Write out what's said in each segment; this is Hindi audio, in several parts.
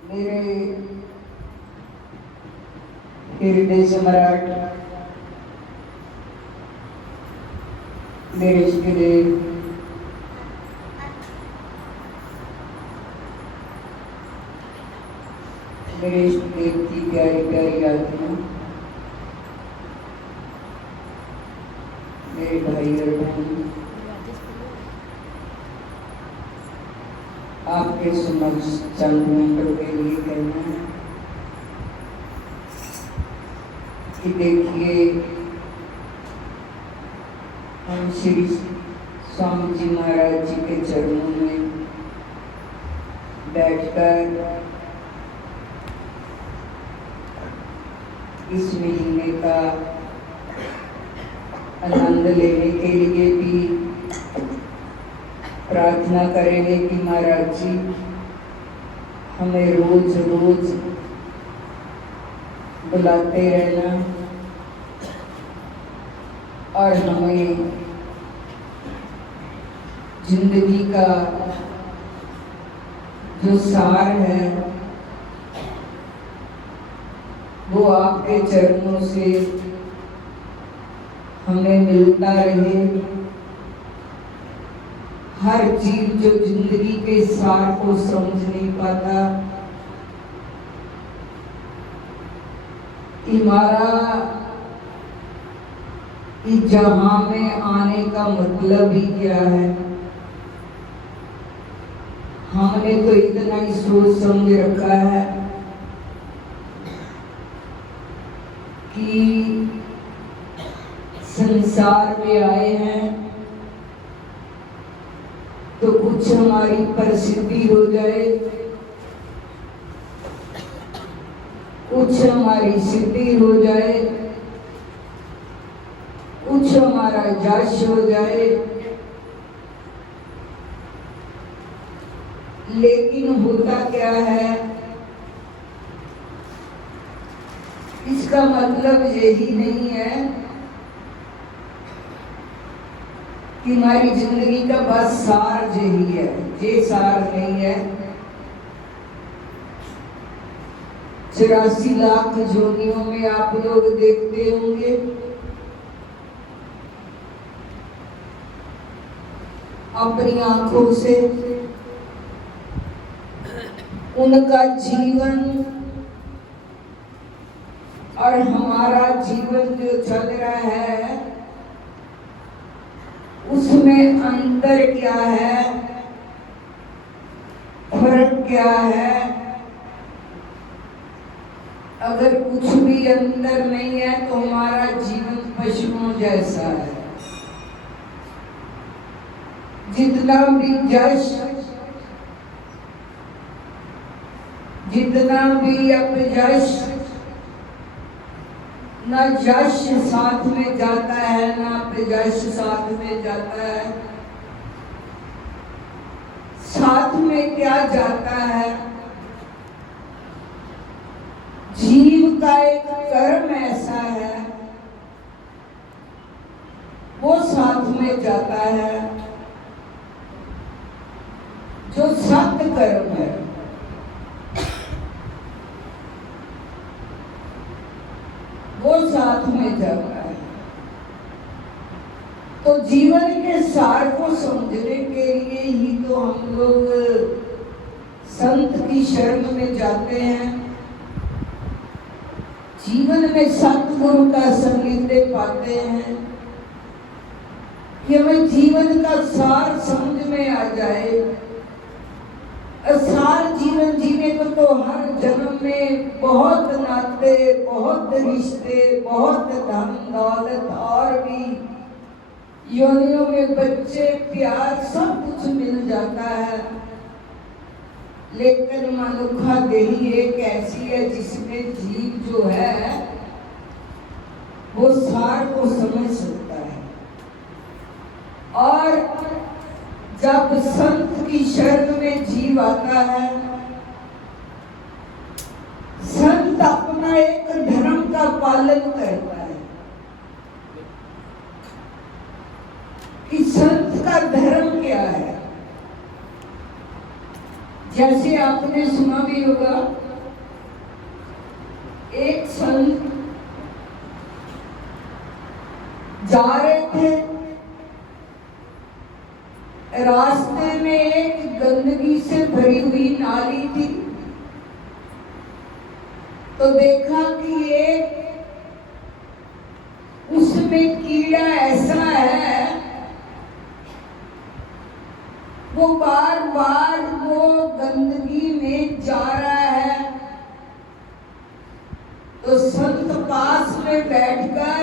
मेरे हृदय सम्राट, मेरे इष्टदेव, मेरे इष्टदेव की प्यारी प्यारी आत्मा, मेरे भाई और बहन, आपके समक्ष चंद मिनटों के लिए कहना है कि देखिए, हम श्री स्वामी जी महाराज जी के चरणों में बैठकर इस महीने का आनंद लेने के लिए भी प्रार्थना करेंगे कि महाराज जी हमें रोज रोज बुलाते रहना और हमें जिंदगी का जो सार है वो आपके चरणों से हमें मिलता रहे। हर जीव जो जिंदगी के सार को समझ नहीं पाता, हमारा इस जहां में आने का मतलब ही क्या है, हमने तो इतना ही सोच समझ रखा है कि संसार में आए हैं तो कुछ हमारी प्रसिद्धि हो जाए, कुछ हमारी सिद्धि हो जाए, कुछ हमारा यश हो जाए। लेकिन होता क्या है, इसका मतलब यही नहीं है कि हमारी जिंदगी का बस सार यही है। ये सार नहीं है। 84 लाख जोनियों में आप लोग देखते होंगे, अपनी आंखों से उनका जीवन और हमारा जीवन जो चल रहा है उसमें अंतर क्या है, फर्क क्या है। अगर कुछ भी अंतर नहीं है तो हमारा जीवन पशुओं जैसा है। जितना भी यश, जितना भी अपयश, ना यश साथ में जाता है ना अपयश साथ में जाता है। साथ में क्या जाता है, जीव का एक कर्म ऐसा है वो साथ में जाता है, जो सत्य कर्म है। वो साथ में जाता है। तो जीवन के सार को समझने के लिए ही तो हम लोग संत की शरण में जाते हैं। जीवन में सतगुरु का सानिध्य पाते हैं कि हमें जीवन का सार समझ में आ जाए। सार जीवन जीने को तो हर जन्म में बहुत नाते, बहुत रिश्ते, बहुत धन दौलत और भी योनियों में बच्चे, प्यार सब कुछ मिल जाता है। लेकिन मनुष्य देही एक ऐसी है जिसमें जीव जो है वो सार को समझ सकता है। और जब संत की शरण में जीव आता है, संत अपना एक धर्म का पालन करता है कि संत का धर्म क्या है। जैसे आपने सुना भी होगा, एक संत जा रहे थे, रास्ते में एक गंदगी से भरी हुई नाली थी, तो देखा कि एक उसमें कीड़ा ऐसा है, वो बार बार वो गंदगी में जा रहा है। तो संत पास में बैठकर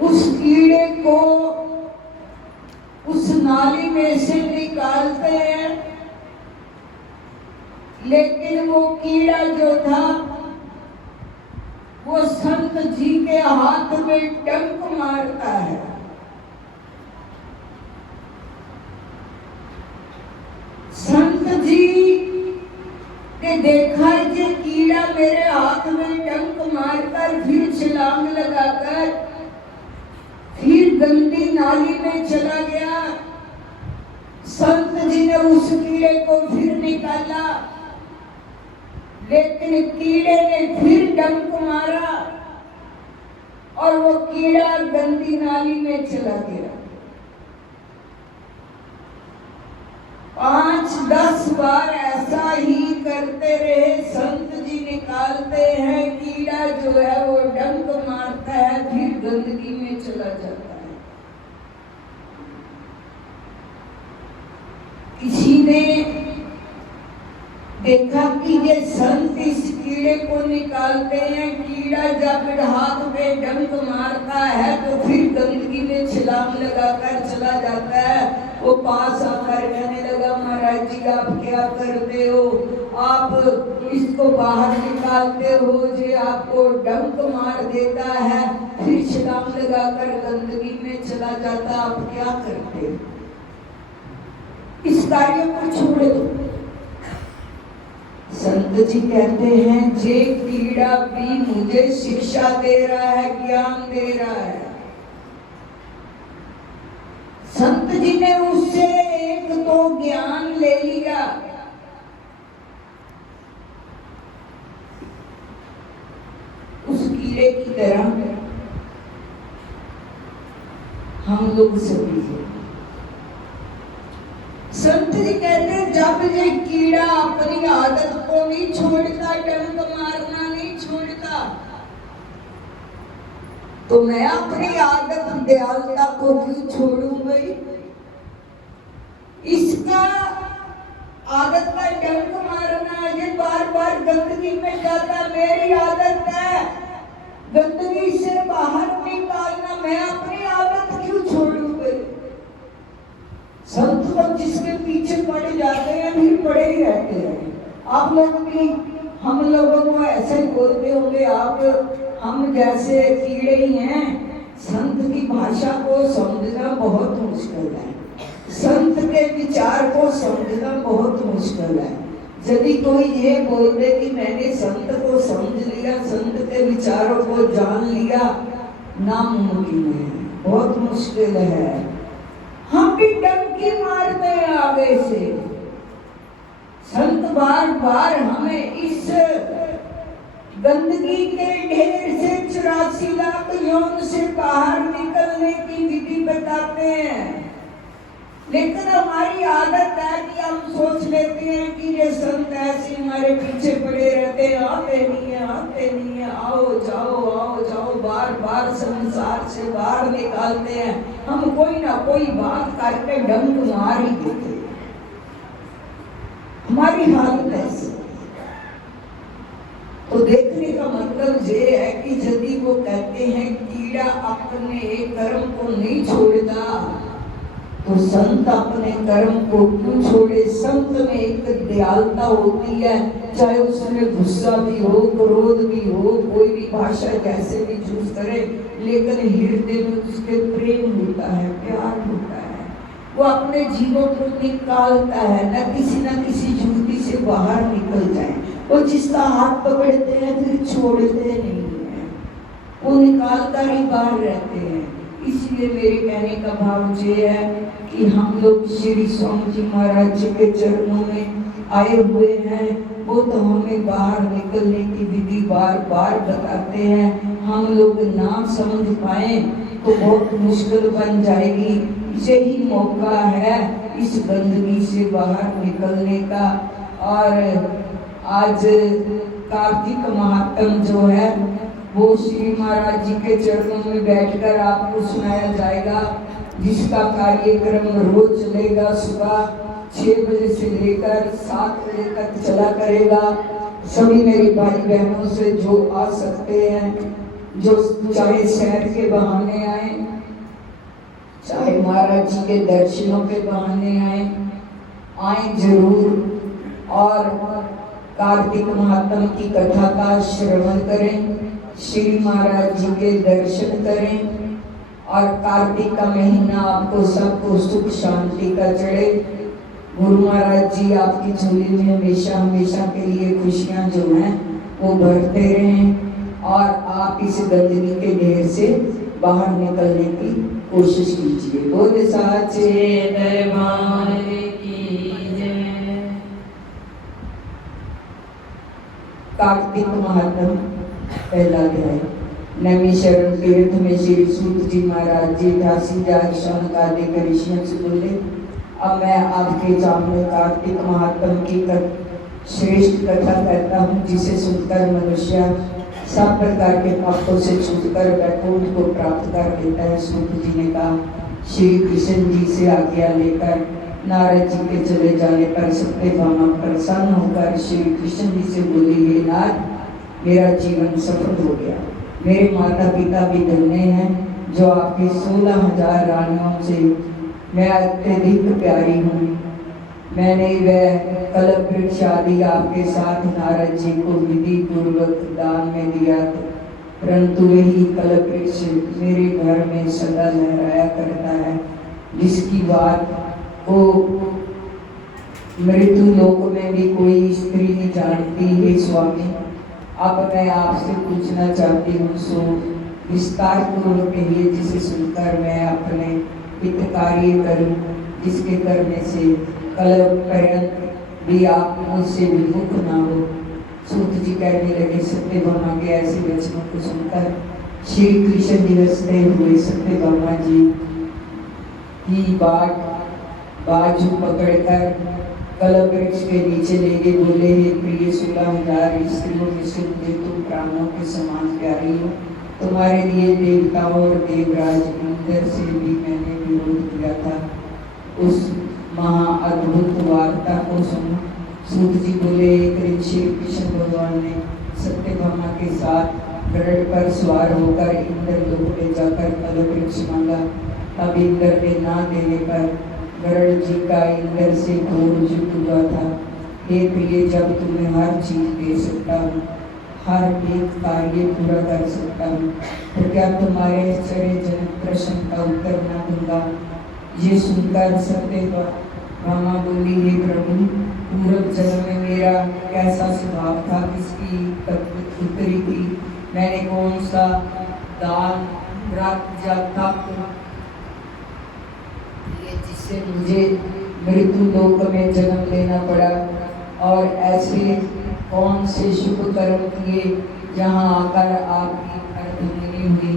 उस कीड़े को उस नाली में से निकालते हैं, लेकिन वो कीड़ा जो था वो संत जी के हाथ में डंक मारता है। संत जी ने देखा कि कीड़ा मेरे हाथ में डंक मारकर फिर छलांग लगाकर फिर गंदी नाली में चला गया। संत जी ने उस कीड़े को फिर निकाला, लेकिन कीड़े ने फिर डंक मारा और वो कीड़ा गंदी नाली में चला गया। 5-10 बार ऐसा ही करते रहे। संत जी निकालते हैं, कीड़ा जो है वो डंक मारता है, फिर गंदगी में चला जाता है। किसी ने देखा कि ये संत इस कीड़े को निकालते हैं, कीड़ा जब हाथ में डंक मारता है तो फिर गंदगी में छलांग लगाकर चला जाता है। वो पास आकर कहने लगा, महाराज जी आप क्या करते हो, आप इसको बाहर निकालते हो, जो आपको डंक मार देता है फिर छलांग लगाकर गंदगी में चला जाता, आप क्या करते हो? इस कार्य को छोड़ दो। संत जी कहते हैं, जे कीड़ा भी मुझे शिक्षा दे रहा है, ज्ञान दे रहा है। संत जी ने उससे एक तो ज्ञान ले लिया, उस कीड़े की तरह हम लोग सभी हैं। संत जी कहते हैं, जब ये कीड़ा अपनी आदत को नहीं छोड़ता, डंक मारना नहीं छोड़ता, तो मैं अपनी आदत दयालुता को क्यों छोड़ूं भाई? इसका आदत का डंक मारना, ये बार बार गंदगी में जाता, मेरी आदत है गंदगी से बाहर निकालना, मैं अपनी आदत क्यों छोड़ूं भाई? संत लोग जिसके पीछे पड़े जाते हैं फिर पड़े ही रहते हैं। आप लोग भी हम लोगों को ऐसे ही बोलते होंगे, आप हम जैसे कीड़े ही हैं। संत की भाषा को समझना बहुत मुश्किल है, संत के विचार को समझना बहुत मुश्किल है। यदि कोई ये बोल दे कि मैंने संत को समझ लिया, संत के विचारों को जान लिया, नामुमकिन है, बहुत मुश्किल है। हम भी डंकी मारते हैं आगे से। संत बार बार हमें इस गंदगी के ढेर से 84 लाख यौन से बाहर निकलने की विधि बताते हैं, लेकिन हमारी आदत है कि हम सोच लेते हैं कि ये संत ऐसे हमारे पीछे पड़े रहते हैं, आते नहीं है, आओ जाओ, बार बार संसार से बाहर निकालते हैं। हम कोई ना कोई बात करके डंक मार ही देते हैं। हमारी हालत ऐसी। तो देखने का मतलब ये है कि यदि वो कहते हैं कीड़ा अपने कर्म को नहीं छोड़ता, तो संत अपने कर्म को क्यों छोड़े? संत में एक दयालुता होती है, चाहे उसमें गुस्सा भी हो, क्रोध भी हो, कोई भी भाषा जैसे भी चूज करे, लेकिन हृदय में उसके प्रेम होता है, प्यार होता है। वो अपने जीवों को निकालता है, न किसी जुगती से बाहर निकल जाए। वो जिसका हाथ पकड़ते हैं फिर छोड़ते नहीं है, वो निकाल कर ही बाहर रहते हैं। इसलिए मेरे कहने का भाव ये है कि हम लोग श्री स्वामी जी महाराज जी के चरणों में आए हुए हैं। वो तो हमें बाहर निकलने की विधि बार बार बताते हैं, हम लोग ना समझ पाए तो बहुत मुश्किल बन जाएगी। यही मौका है इस गंदगी से बाहर निकलने का। और आज कार्तिक महात्म जो है वो श्री महाराज जी के चरणों में बैठकर आपको सुनाया जाएगा, जिसका कार्यक्रम रोज चलेगा। सुबह 6 बजे से लेकर 7 बजे तक चला करेगा। सभी मेरे भाई बहनों से जो आ सकते हैं, जो चाहे शहर के बहाने आए, चाहे महाराज जी के दर्शनों के बहाने आए जरूर। और कार्तिक महात्म की कथा का श्रवण करें, श्री महाराज जी के दर्शन करें। और कार्तिक का महीना आपको सबको सुख शांति का चढ़े। गुरु महाराज जी आपकी झोली में हमेशा हमेशा के लिए खुशियां जो हैं वो भरते रहें। और आप इस गंदगी के ढेर से बाहर निकलने की कोशिश कीजिए। बोल साचे दरबार की जय। कार्तिक महात्म पहला अध्याय। नैमिषारण्य तीर्थ में श्री सूत जी महाराज जी 88 शौनकादिक ऋषियों से बोले, अब मैं आपके सामने कार्तिक महात्म की श्रेष्ठ कथा कहता हूँ, जिसे सुनकर मनुष्य सब प्रकार के पापों से छूटकर वैकुंठ को प्राप्त कर लेता है। सूत जी ने कहा, श्री कृष्ण जी से आज्ञा लेकर नारद जी के चले जाने पर सत्यभामा प्रसन्न होकर श्री कृष्ण जी से बोली, हे नाथ, मेरा जीवन सफल हो गया। मेरे माता पिता भी धन्य हैं, जो आपकी 16,000 रानियों से मैं अत्यधिक प्यारी हूँ। मैंने वह कल्प वृक्ष आदि आपके साथ नारद जी को विधि पूर्वक दान में दिया था, परंतु वही कल्प वृक्ष मेरे घर में सदा लहराया करता है, जिसकी बात को मृत्यु लोक में भी कोई स्त्री नहीं जानती। है स्वामी, अब मैं आपसे पूछना चाहती हूँ, सो विस्तार पूर्वक कहिए, जिसे सुनकर मैं अपने हित कार्य करूँ, जिसके करने से कल्प पर्यंत भी आप मुझसे विमुख ना हो। सूत जी कहने लगे, सत्यभामा के ऐसे वचनों को सुनकर श्री कृष्ण जी हंसते हुए सत्यभामा जी की बाजू पकड़कर कल्प वृक्ष के नीचे ले गए। बोले, हे प्रिय 16,000 स्त्रियों में से मुझे तुम प्राणों के समान प्यारी हो। तुम्हारे लिए देवताओं और देवराज इंद्र से भी मैंने विरोध किया था। उस महा अद्भुत वार्ता को सुनो। सूत जी बोले, एक दिन श्री कृष्ण भगवान ने सत्यभामा के साथ गरुड़ पर सवार होकर इंद्र लोक में जाकर कल्प वृक्ष मांगा। अब इंद्र ने ना देने पर गरुड़ जी का इंद्र से घोर युद्ध हुआ था। हे प्रिय, जब तुम्हें हर चीज दे सकता हूँ, हर एक कार्य पूरा कर सकता हूँ, तो क्या तुम्हारे आश्चर्यजनक प्रश्न का उत्तर न दूंगा? ये सुनकर सत्यभामा बोली, हे प्रभु, पूर्व जन्म में मेरा कैसा स्वभाव था, किसकी उत्तरी थी, मैंने कौन सा दान व्रत या तप जिससे मुझे मृत्यु लोक में जन्म लेना पड़ा, और ऐसे कौन से शुभ कर्म किए जहाँ आकर आपकी अर्धमुनि हुई।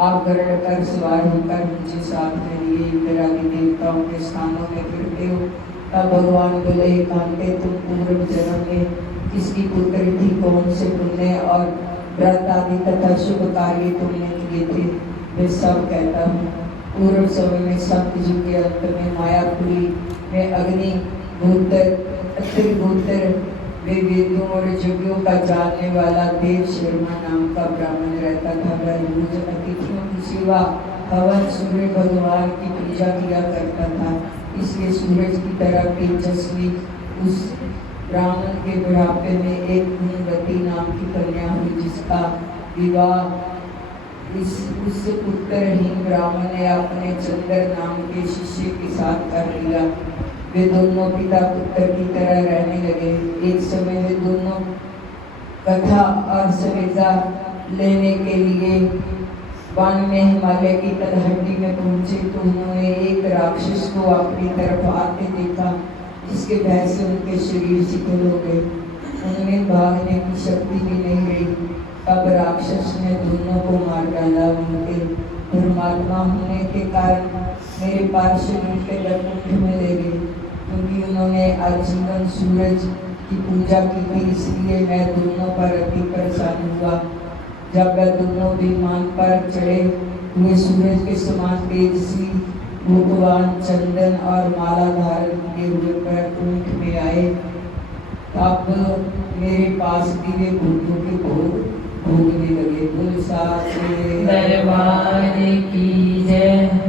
आप गरुड़ पर सवार होकर मुझे साथ में लिए इंद्रादि देवताओं के स्थानों में फिरते हो। तब भगवान बोले, कांते, तुम पूर्व जन्म में किसकी पुत्री थी, कौन से पुण्य और व्रत आदि तथा शुभ कार्य तुमने किए थे, वे सब कहता हूँ। पूर्व समय में सप्तयुग के अंत में मायापुरी में अग्नि भूतर वे वेदों और यज्ञों का जानने वाला देव शर्मा नाम का ब्राह्मण रहता था। वह रोज अतिथियों की सेवा, हवन, सूर्य भगवान की पूजा किया करता था। इसलिए सूरज की तरह तेजस्वी उस ब्राह्मण के बुढ़ापे में एक गुणवती नाम की कन्या हुई, जिसका विवाह उस पुत्रहीन ब्राह्मण ने अपने चंद्र नाम के शिष्य के साथ कर लिया। वे दोनों पिता पुत्र की तरह रहने लगे। एक समय वे दोनों कथा और संविदा लेने के लिए वन में हिमालय की तलहटी में पहुंचे तो उन्होंने एक राक्षस को अपनी तरफ आते देखा, जिसके भय से उनके शरीर शिथिल हो गए। उनमें भागने की शक्ति भी नहीं रही। तब राक्षस ने दोनों को मार डाला। उनके धर्मात्मा होने के कारण मेरे पार्षद उनके वैकुंठ में ले गए, क्योंकि उन्होंने आजीवन सूरज की पूजा की थी, इसलिए मैं दोनों पर अति परेशान हुआ। जब वह दोनों विमान पर चढ़े हुए सूरज के समान तेजस्वी भगवान चंदन और माला धारण किए हुए वैकुंठ में आए, तब मेरे पास दिव्य भूतों के भोग भोगने लगे। तुलसा से दरबार की जय।